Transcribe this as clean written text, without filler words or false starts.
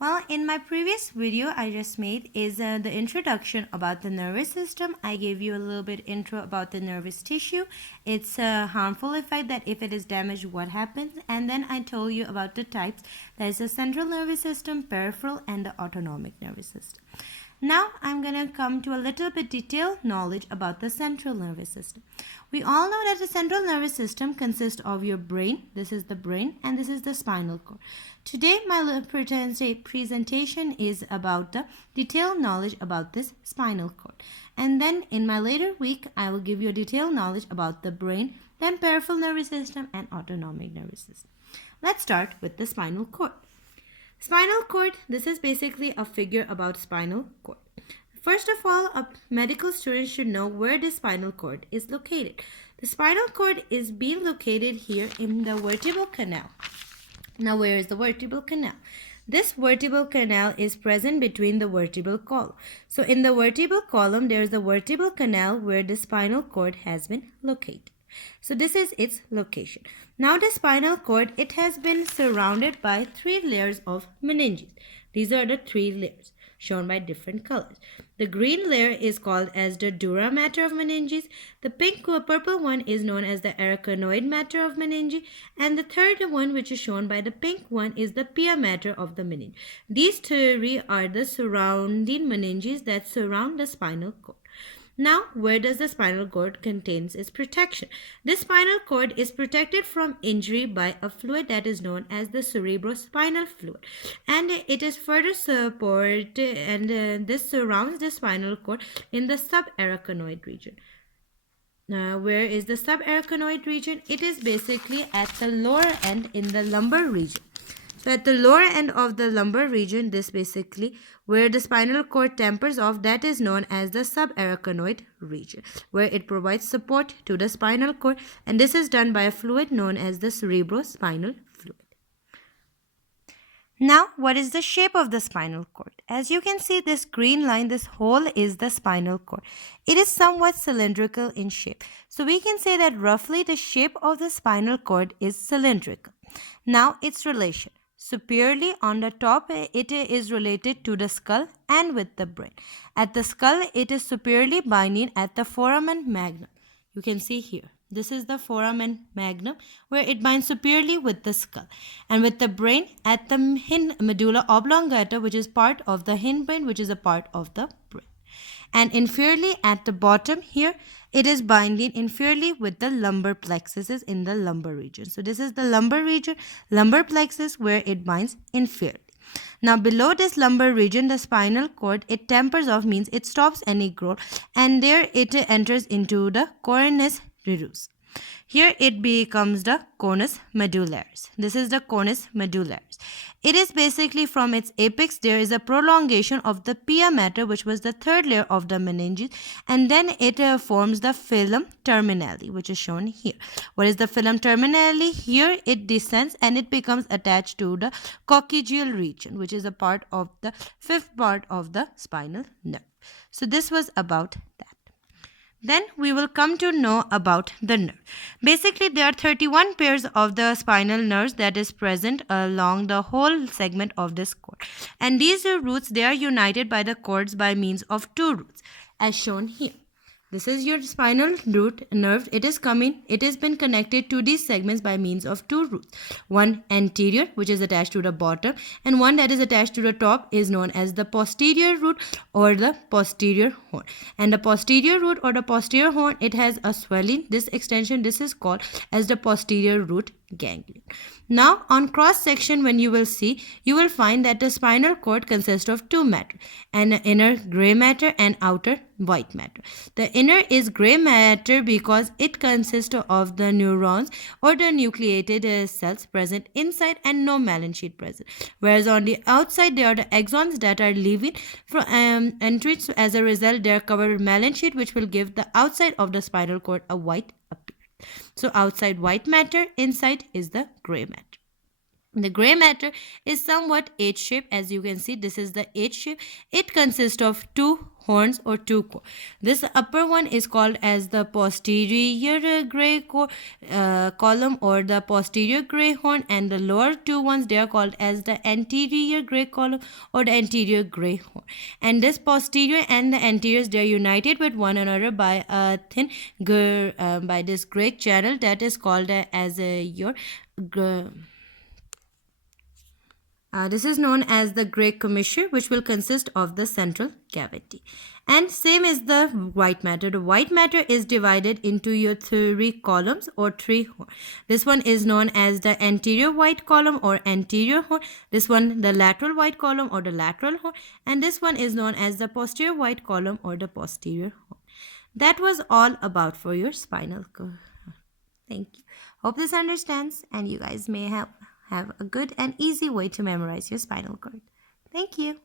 Well, in my previous video I just made is the introduction about the nervous system. I gave you a little bit intro about the nervous tissue, its harmful effect, that if it is damaged what happens, and then I told you about the types. There is the central nervous system, peripheral, and the autonomic nervous system. Now I'm going to come to a little bit detailed knowledge about the central nervous system. We all know that the central nervous system consists of your brain, this is the brain, and this is the spinal cord. Today my presentation is about the detailed knowledge about this spinal cord. And then in my later week I will give you a detailed knowledge about the brain, then peripheral nervous system and autonomic nervous system. Let's start with the spinal cord. Spinal cord, this is basically a figure about spinal cord. First of all, a medical student should know where the spinal cord is located. The spinal cord is being located here in the vertebral canal. Now, where is the vertebral canal? This vertebral canal is present between the vertebral column. So, in the vertebral column, there is a vertebral canal where the spinal cord has been located. So this is its location. Now the spinal cord, it has been surrounded by 3 layers of meninges. These are the 3 layers shown by different colors. The green layer is called as the dura mater of meninges. The pink or purple one is known as the arachnoid mater of meninges. And the third one, which is shown by the pink one, is the pia mater of the meninge. These 3 are the surrounding meninges that surround the spinal cord. Now, where does the spinal cord contains its protection? This spinal cord is protected from injury by a fluid that is known as the cerebrospinal fluid, and it is further supported, and this surrounds the spinal cord in the subarachnoid region. Where is the subarachnoid region? It is basically at the lower end in the lumbar region. So at the lower end of the lumbar region, this basically where the spinal cord tapers off, that is known as the subarachnoid region, where it provides support to the spinal cord, and this is done by a fluid known as the cerebrospinal fluid. Now, what is the shape of the spinal cord? As you can see, this green line, this hole is the spinal cord. It is somewhat cylindrical in shape. So we can say that roughly the shape of the spinal cord is cylindrical. Now, its relation. Superiorly on the top, it is related to the skull and with the brain. At the skull, it is superiorly binding at the foramen magnum. You can see here. This is the foramen magnum where it binds superiorly with the skull. And with the brain at the medulla oblongata, which is part of the hindbrain, which is a part of the brain. And inferiorly at the bottom here, it is binding inferiorly with the lumbar plexuses in the lumbar region. So this is the lumbar region, lumbar plexus, where it binds inferiorly. Now below this lumbar region, the spinal cord, it tapers off, means it stops any growth, and there it enters into the Conus Medullaris. Here it becomes the Conus Medullaris. This is the Conus Medullaris. It is basically from its apex, there is a prolongation of the pia mater, which was the 3rd layer of the meninges, and then it forms the filum terminale, which is shown here. What is the filum terminale? Here it descends and it becomes attached to the coccygeal region, which is a part of the 5th part of the spinal nerve. So this was about that. Then we will come to know about the nerve. Basically, there are 31 pairs of the spinal nerves that is present along the whole segment of this cord. And these roots, they are united by the cords by means of 2 roots, as shown here. This is your spinal root nerve. It has been connected to these segments by means of 2 roots. One anterior, which is attached to the bottom, and one that is attached to the top is known as the posterior root or the posterior horn. And the posterior root or the posterior horn, it has a swelling. This extension, this is called as the posterior root ganglion. Now on cross section, when you will see, you will find that the spinal cord consists of 2 matter, an inner gray matter and outer white matter. The inner is gray matter because it consists of the neurons or the nucleated cells present inside and no myelin sheet present, whereas on the outside there are the axons that are leaving from entries. So as a result, they are covered with myelin sheet, which will give the outside of the spinal cord a white appearance. So outside white matter, inside is the gray matter. The gray matter is somewhat H-shaped. As you can see, this is the H shape. It consists of two horns or two core. This upper one is called as the posterior column or the posterior gray horn, and the lower two ones, they are called as the anterior gray column or the anterior gray horn. And this posterior and the anteriors, they are united with one another by a thin by this gray channel that is called as your this is known as the gray commissure, which will consist of the central cavity. And same is the white matter. The white matter is divided into your three columns or three horns. This one is known as the anterior white column or anterior horn. This one, the lateral white column or the lateral horn. And this one is known as the posterior white column or the posterior horn. That was all about for your spinal cord. Thank you. Hope this understands, and you guys may have a good and easy way to memorize your spinal cord. Thank you.